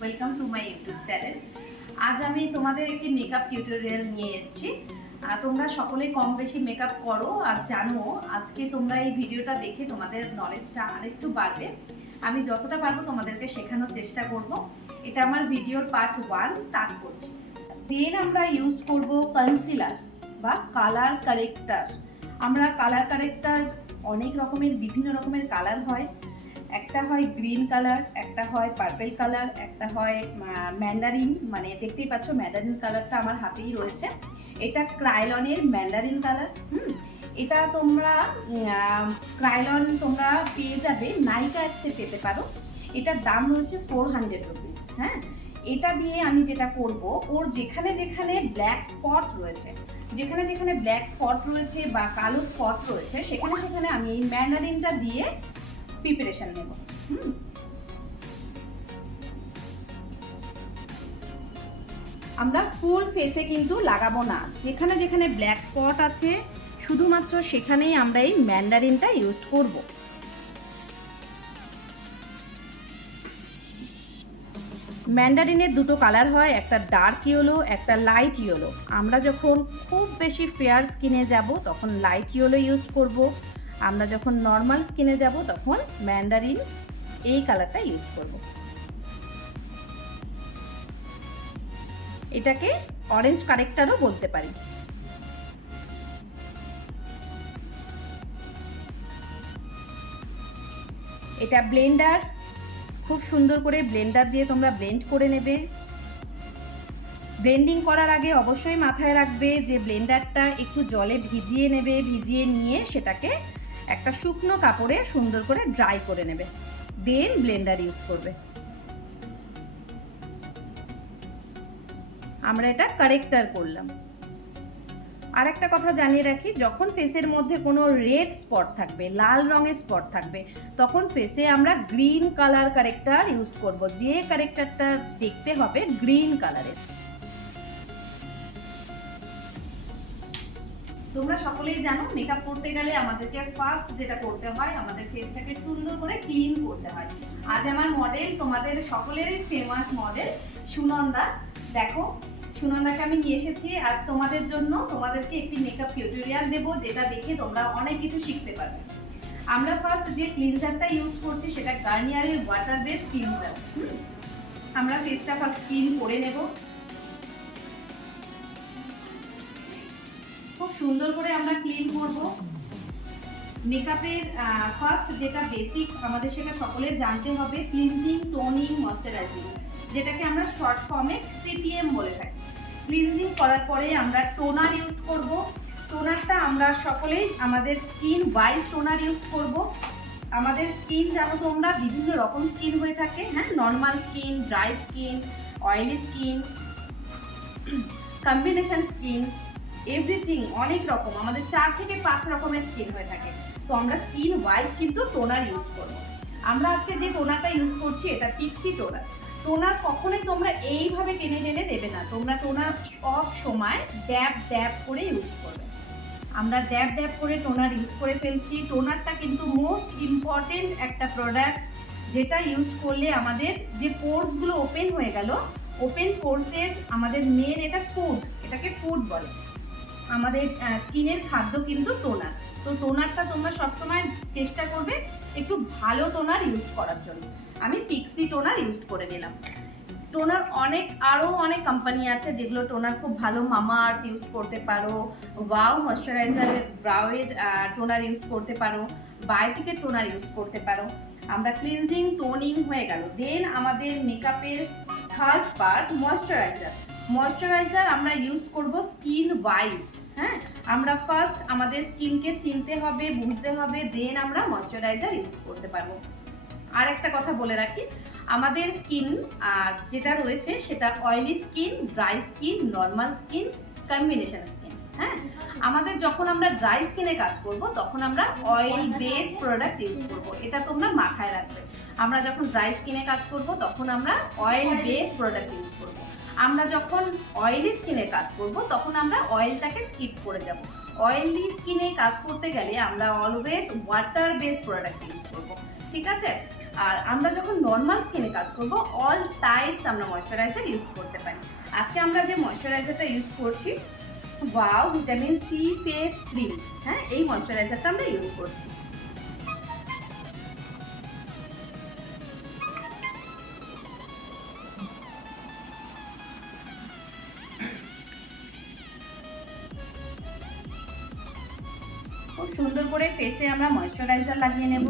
Welcome to my YouTube channel. আজ আমি তোমাদের একটি মেকআপ টিউটোরিয়াল নিয়ে এসেছি। তোমরা সকলে কম বেশি মেকআপ করো আর জানো। আজকে তোমরা এই ভিডিওটা দেখে তোমাদের নলেজটা আরেকটু বাড়বে। আমি যতটা পারবো তোমাদেরকে শেখানোর চেষ্টা করব। এটা আমার ভিডিওর পার্ট 1 স্টার্ট করছি। দেন আমরা ইউজ করব কনসিলার বা কালার কারেক্টার। আমরা কালার কারেক্টার অনেক রকমের, বিভিন্ন রকমের কালার হয়। একটা হয় গ্রিন কালার, একটা হয় পার্পল কালার, একটা হয় ম্যান্ডারিন, মানে দেখতেই পাচ্ছ ম্যান্ডারিন কালারটা আমার হাতেই রয়েছে। এটা ক্রাইলনের ম্যান্ডারিন কালার। এটা তোমরা ক্রাইলন তোমরা পেয়ে যাবে, নাইকা অ্যাপসে পেতে পারো। এটার দাম রয়েছে 400 রুপিস। হ্যাঁ, এটা দিয়ে আমি যেটা করব, ওর যেখানে যেখানে ব্ল্যাক স্পট রয়েছে, যেখানে যেখানে ব্ল্যাক স্পট রয়েছে বা কালো স্পট রয়েছে, সেখানে সেখানে আমি এই ম্যান্ডারিনটা দিয়ে প্রিপারেশন নেব। আমরা ফুল ফেসে কিন্তু লাগাবো না, যেখানে যেখানে ব্ল্যাক স্পট আছে শুধুমাত্র সেখানেই আমরা এই ম্যান্ডারিনটা ইউজ করব। ম্যান্ডারিনের দুটো কালার হয়, একটা ডার্ক ইয়েলো, একটা লাইট ইয়েলো। আমরা যখন খুব বেশি ফেয়ার স্কিনে যাব তখন লাইট ইয়েলো ইউজ করব। আমরা যখন নর্মাল স্কিনে যাব তখন ম্যান্ডারিন এই কালারটা ইউজ করব। এটাকে অরেঞ্জ কারেক্টারও বলতে পারি। এটা ব্লেন্ডার, খুব সুন্দর করে ব্লেন্ডার দিয়ে তোমরা ব্লেন্ড করে নেবে। ব্লেন্ডিং করার আগে অবশ্যই মাথায় রাখবে যে ব্লেন্ডারটা একটু জলে ভিজিয়ে নেবে, ভিজিয়ে নিয়ে সেটাকে একটা শুকনো কাপড়ে সুন্দর করে ড্রাই করে নেবে, দেন ব্লেন্ডার ইউজ করবে। আমরা এটা কারেক্টার করলাম। আর একটা কথা জানিয়ে রাখি, যখন ফেসের মধ্যে কোনো রেড স্পট থাকবে, লাল রঙের স্পট থাকবে, তখন ফেসে আমরা গ্রিন কালার কারেক্টার ইউজ করব। যে কারেক্টারটা দেখতে হবে গ্রিন কালারের। তোমরা সকলেই জানো, মেকআপ করতে গেলে আমাদেরকে ফার্স্ট যেটা করতে হয়, আমাদের ফেসটাকে সুন্দর করে ক্লিন করতে হয়। আজ আমার মডেল, তোমাদের সকলেরই ফেমাস মডেল সুনন্দা। দেখো, সুনন্দাকে আমি নিয়ে এসেছি আজ তোমাদের জন্য। তোমাদেরকে একটি মেকআপ টিউটোরিয়াল দেব, যেটা দেখে তোমরা অনেক কিছু শিখতে পারবে। আমরা ফার্স্ট যে ক্লিনজারটা ইউজ করছি সেটা গার্নিয়ারের ওয়াটার বেস ক্লিনজার। আমরা ফেসটা ফার্স্ট ক্লিন করে নেব। খুব সুন্দর করে আমরা ক্লিন করব। মেকআপের ফার্স্ট যেটা বেসিক আমাদের, সেটা সকলের জানতে হবে, ক্লিনজিং, টোনিং, ময়শ্চারাইজিং, যেটাকে আমরা শর্ট ফর্মে সিটিএম বলে থাকি। ক্লিনজিং করার পরে আমরা টোনার ইউজ করব। টোনারটা আমরা সকলেই আমাদের স্কিন ওয়াইজ টোনার ইউজ করব। আমাদের স্কিন জানো তোমরা বিভিন্ন রকম স্কিন হয়ে থাকে। হ্যাঁ, normal skin, dry skin, oily skin, combination skin, everything অনেক রকম, আমাদের 4 থেকে 5 রকমের স্কিন হয়ে থাকে। তো আমরা স্কিন ওয়াইজ কিন্তু টোনার ইউজ করব। আমরা আজকে যে টোনারটা ইউজ করছি এটা পিক্সি টোনার। টোনার কখনোই তোমরা এইভাবে টেনে টেনে দেবে না, তোমরা টোনার সব সময় ড্যাব ড্যাব করে ইউজ করবে। আমরা ড্যাব ড্যাব করে টোনার ইউজ করে ফেলছি। টোনারটা কিন্তু মোস্ট ইম্পর্টেন্ট একটা প্রোডাক্ট, যেটা ইউজ করলে আমাদের যে পোরসগুলো ওপেন হয়ে গেল, ওপেন পোরসের আমাদের মেন এটা ফুড, এটাকে ফুড বলে। আমাদের স্কিনের খাদ্য কিন্তু টোনার। তো টোনারটা তোমরা সবসময় চেষ্টা করবে একটু ভালো টোনার ইউজ করার জন্য। আমি পিক্সি টোনার ইউজ করে নিলাম। টোনার আরও অনেক কোম্পানি আছে যেগুলো টোনার খুব ভালো। মামা আর্থ ইউজ করতে পারো, ওয়াও ময়শ্চারাইজারের ব্রাউয়ের টোনার ইউজ করতে পারো, বায়োটিকের টোনার ইউজ করতে পারো। আমরা ক্লিনজিং, টোনিং হয়ে গেল। দেন আমাদের মেকআপের থার্ড পার্ট ময়শ্চারাইজার। ময়শ্চারাইজার আমরা ইউজ করব স্কিন ওয়াইজ। হ্যাঁ, আমরা ফার্স্ট আমাদের স্কিনকে চিনতে হবে, বুঝতে হবে, দেন আমরা ময়শ্চারাইজার ইউজ করতে পারবো। আর একটা কথা বলে রাখি, আমাদের স্কিন যেটা রয়েছে সেটা oily skin, dry skin, normal skin, combination skin. হ্যাঁ, আমাদের যখন আমরা ড্রাই স্কিনে কাজ করব তখন আমরা অয়েল বেস প্রোডাক্টস ইউজ করব। এটা তোমরা মাথায় রাখবে। আমরা যখন ড্রাই স্কিনে কাজ করব তখন আমরা অয়েল বেস প্রোডাক্ট ইউজ করব। আমরা যখন অয়েলি স্কিনে কাজ করব তখন আমরা অয়েলটাকে স্কিপ করে যাব। অয়েলি স্কিনে কাজ করতে গেলে আমরা always water base products use করব। ঠিক আছে, আর আমরা যখন নর্মাল স্কিনে কাজ করব অল টাইপস আমরা ময়শ্চারাইজার ইউজ করতে পারি। আজকে আমরা যে ময়শ্চারাইজারটা ইউজ করছি wow vitamin C face cream, হ্যাঁ এই ময়শ্চারাইজারটা আমরা ইউজ করছি। খুব সুন্দর করে ফেসে আমরা ময়শ্চারাইজার লাগিয়ে নেব।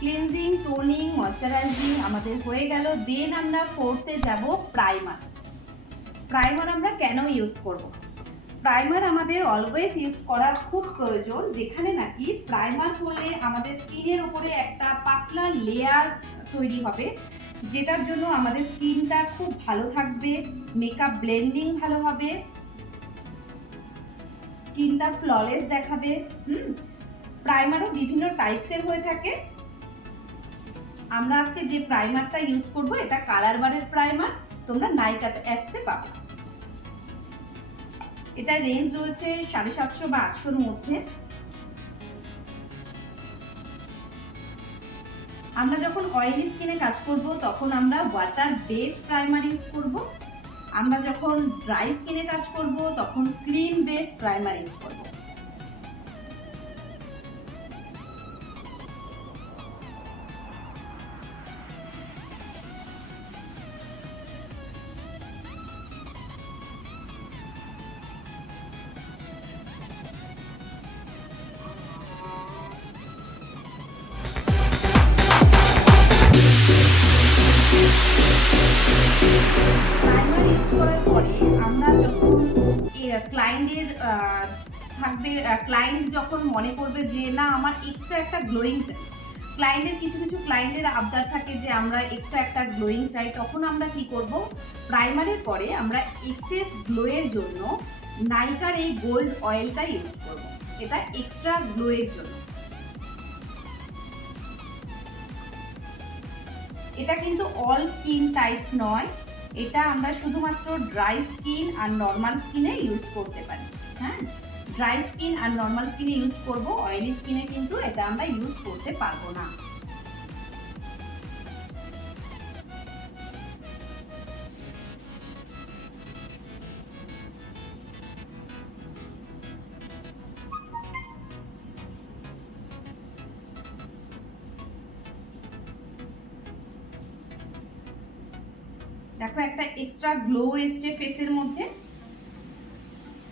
ক্লিনজিং, টোনিং, ময়শ্চারাইজিং আমাদের হয়ে গেল। দেন আমরা ফোর্থে যাব প্রাইমার। প্রাইমার আমরা কেন ইউজ করব? প্রাইমার আমাদের অলওয়েজ ইউজ করার খুব প্রয়োজন, যেখানে নাকি প্রাইমার করলে আমাদের স্কিনের উপরে একটা পাতলা লেয়ার তৈরি হবে, যেটার জন্য আমাদের স্কিনটা খুব ভালো থাকবে, মেকআপ ব্লেন্ডিং ভালো হবে, স্কিনটা ফ্ললেস দেখাবে। প্রাইমারও বিভিন্ন টাইপসের হয়ে থাকে। আমরা আজকে যে প্রাইমারটা ইউজ করব এটা কালার বারের প্রাইমার, তোমরা নাইকা অ্যাপসে পাবে। এটা রেঞ্জ রয়েছে 750 বা 800-র মধ্যে। আমরা যখন অয়েলি স্কিনে কাজ করব তখন আমরা ওয়াটার বেস প্রাইমার ইউজ করব। আমরা যখন ড্রাই স্কিনে কাজ করব তখন ক্রিম বেস প্রাইমার ইউজ করব। প্রাইমার ইউজ করার পরে আমরা যখন ক্লায়েন্ট যখন মনে করবে যে না আমার এক্সট্রা একটা গ্লোয়িং চাই, ক্লায়েন্টের কিছু ক্লায়েন্টের আবদার থাকে যে আমরা এক্সট্রা একটা গ্লোয়িং চাই, তখন আমরা কি করব, প্রাইমারের পরে আমরা এক্সেস গ্লোয়ের জন্য নাইকার এই গোল্ড অয়েলটা ইউজ করব। এটা এক্সট্রা গ্লোয়ের জন্য। এটা কিন্তু অল স্কিন টাইপস নয়, এটা আমরা শুধুমাত্র ড্রাই স্কিন আর নর্মাল স্কিনে ইউজ করতে পারি। হ্যাঁ, ড্রাই স্কিন আর নর্মাল স্কিনে ইউজ করব, অয়েলি স্কিনে কিন্তু এটা আমরা ইউজ করতে পারবো না। দেখো একটা এক্সট্রা গ্লো এসছে ফেসের মধ্যে,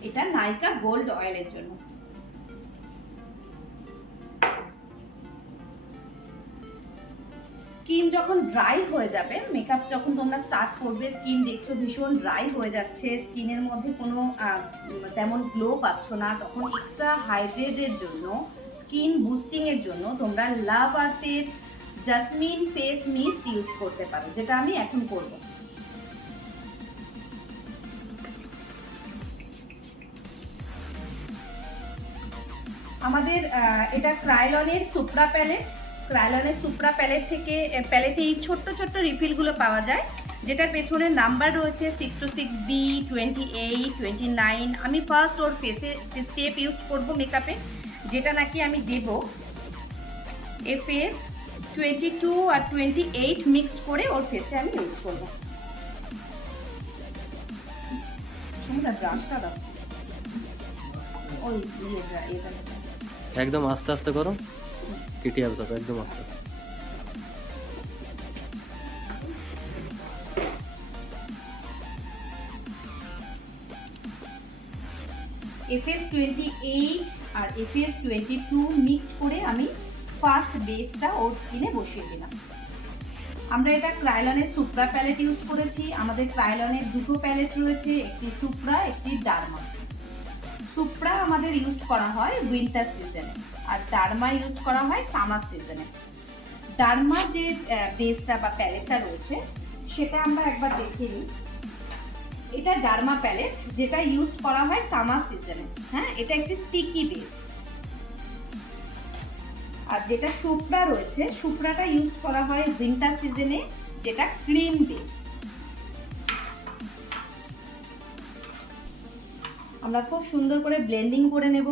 এটা নাইকা গোল্ড অয়েলের জন্য। স্কিন যখন ড্রাই হয়ে যাবে, মেকআপ যখন তোমরা স্টার্ট করবে, স্কিন দেখছো ভীষণ ড্রাই হয়ে যাচ্ছে, স্কিনের মধ্যে কোনো তেমন গ্লো পাচ্ছ না, তখন এক্সট্রা হাইড্রেটের জন্য, স্কিন বুস্টিং এর জন্য তোমরা লাভ আর্থের জাসমিন ফেস মিস্ট ইউজ করতে পারো, যেটা আমি এখন করব। আমাদের এটা ক্রায়োলনের সুপ্রা প্যালেট। ক্রায়োলনের সুপ্রা প্যালেট থেকে প্যালেটে এই ছোট্ট ছোট্ট রিফিলগুলো পাওয়া যায়, যেটার পেছনে নাম্বার রয়েছে 626B, 28, 29। আমি ফার্স্ট ওর ফেসে স্টেপ ইউজ করব মেকআপে, যেটা নাকি আমি দেব ফেস 22 আর 28 মিক্সড করে ওর ফেসে আমি ইউজ করব। ব্রাশটা দাও, ওই এটা একদম আস্তে আস্তে করো, কেটে যাবে সব, একদম আস্তে আস্তে। FS 28 আর FS 22 মিক্সড করে আমি ফার্স্ট বেসটা ওর স্কিনে বসিয়ে দিলাম। আমরা এটা ক্রায়োলনের সুপ্রা প্যালেট ইউজ করেছি। আমাদের ক্রায়োলনের দুটো প্যালেট রয়েছে, একটি সুপ্রা, একটি ডার্মা। সুপ্রা আমাদের ইউজ করা হয় উইন্টার সিজনে, আর ডার্মা ইউজ করা হয় সামার সিজনে। ডার্মা যে বেসটা বা প্যালেটটা রয়েছে সেটা আমরা একবার দেখে নিই। এটা ডার্মা প্যালেট, যেটা ইউজ করা হয় সামার সিজনে। হ্যাঁ, এটা একটি স্টিকি বেস। আর যেটা সুপ্রা রয়েছে, সুপ্রাটা ইউজ করা হয় উইন্টার সিজনে, যেটা ক্রিম বেস। আমরা খুব সুন্দর করে ব্লেন্ডিং করে নেব।